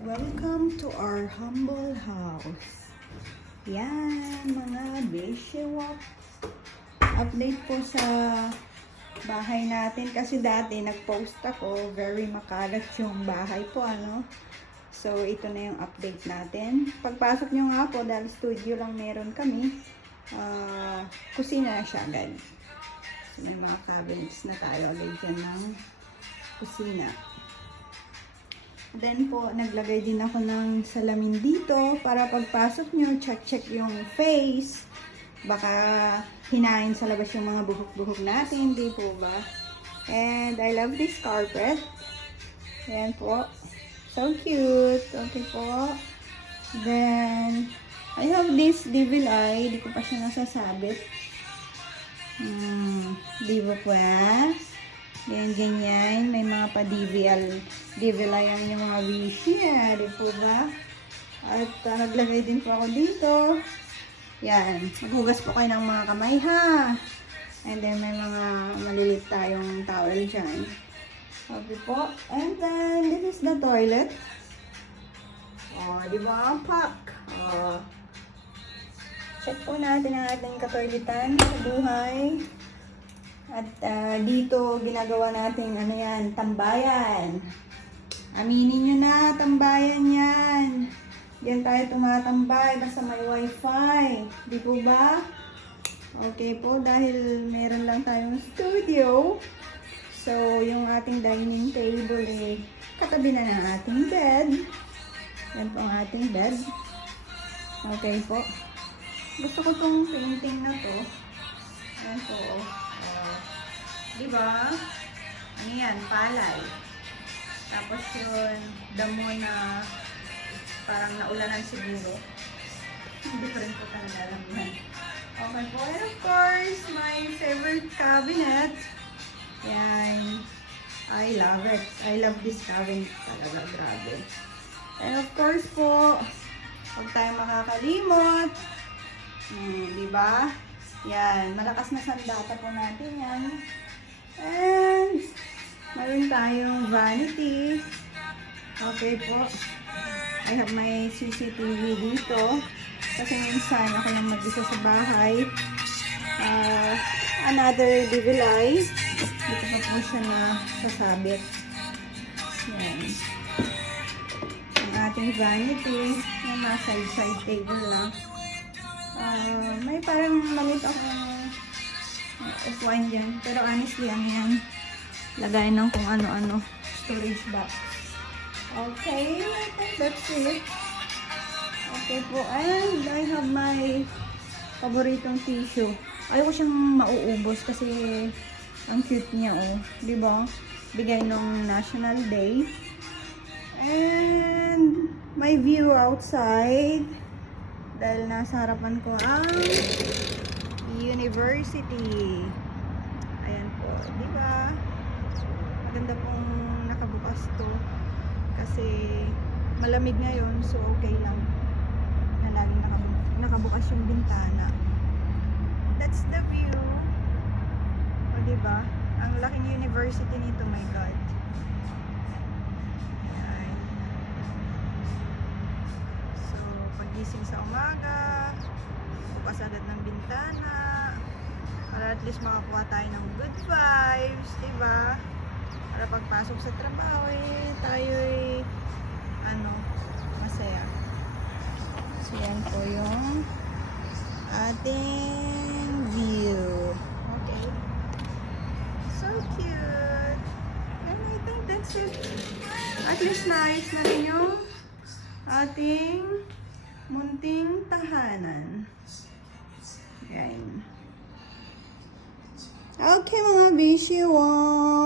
Welcome to our humble house. Yan, mga Beshewak. Update po sa bahay natin. Kasi dati nag-post ako, very makalat yung bahay po, ano. So, ito na yung update natin. Pagpasok nyo nga po, dahil studio lang meron kami, kusina na siya agad. So, may mga cabinets na tayo agad dyan ng kusina. Then po, naglagay din ako ng salamin dito para pagpasok nyo, check yung face. Baka hinahin sa labas yung mga buhok-buhok natin, di po ba? And I love this carpet. Ayan po. So cute. Okay po. Then, I have this devil eye. Di ko pa siya nasasabit. Di ba po ya? Yan, ganyan. May mga pa-devil eye yung mga wish niya. Di po ba? At naglagay din po ako dito. Yan. Maghugas po kayo ng mga kamay ha. And then may mga malilit tayong towel dyan. Okay po. And then this is the toilet. Oh, di ba? Pack. Oh. Check po natin ang ating katoiletan sa buhay. At dito ginagawa natin ano yan, tambayan. Aminin nyo na, tambayan yan. Diyan tayo tumatambay basta may wifi. Di po ba? Okay po, dahil meron lang tayong studio. So, yung ating dining table eh, katabi na ng ating bed. Yan po ang ating bed. Okay po. Gusto ko tong painting na to. Yan po. Diba? Ano yan? Palay. Tapos yun, damo na parang naulanan siguro. Hindi ko rin po talaga alam yan. Okay po. And of course, my favorite cabinet. Yan. I love it. I love this cabinet talaga. Grabe. And of course po, huwag tayong makakalimot. Diba? Yan. Malakas na sandata po natin yan. And mayroon tayong vanity. Okay po. I have my CCTV dito. Kasi minsan ako lang mag-isa sa bahay. Another devil eye. Dito pa po siya na sasabit. Yan. Ang ating vanity. Yung nasa side table lang. May parang malit akong upuan dyan. Pero honestly, ano yan? Lagay ng kung ano-ano. Storage box. Okay. I think that's it. Okay po. And I have my paboritong tissue. Ayaw ko siyang mauubos kasi ang cute niya, oh. Diba? Bigay nung National Day. And my view outside. Dahil nasa harapan ko ang university. Ayan po. Diba? Maganda pong nakabukas to. Kasi malamig ngayon. So okay lang. Na laging nakabukas yung bintana. That's the view. O diba? Ang laking university nito. My God. Ayan. So pagising sa umaga, bukas agad ng bintana para at least makakuha tayo ng good vibes, diba? Para pagpasok sa trabaho tayo'y masaya. So yan po yung ating view. Okay. So cute. And I think that's it. At least naayos na rin yung ating munting tahanan. Yan. Okay mga Beshewak.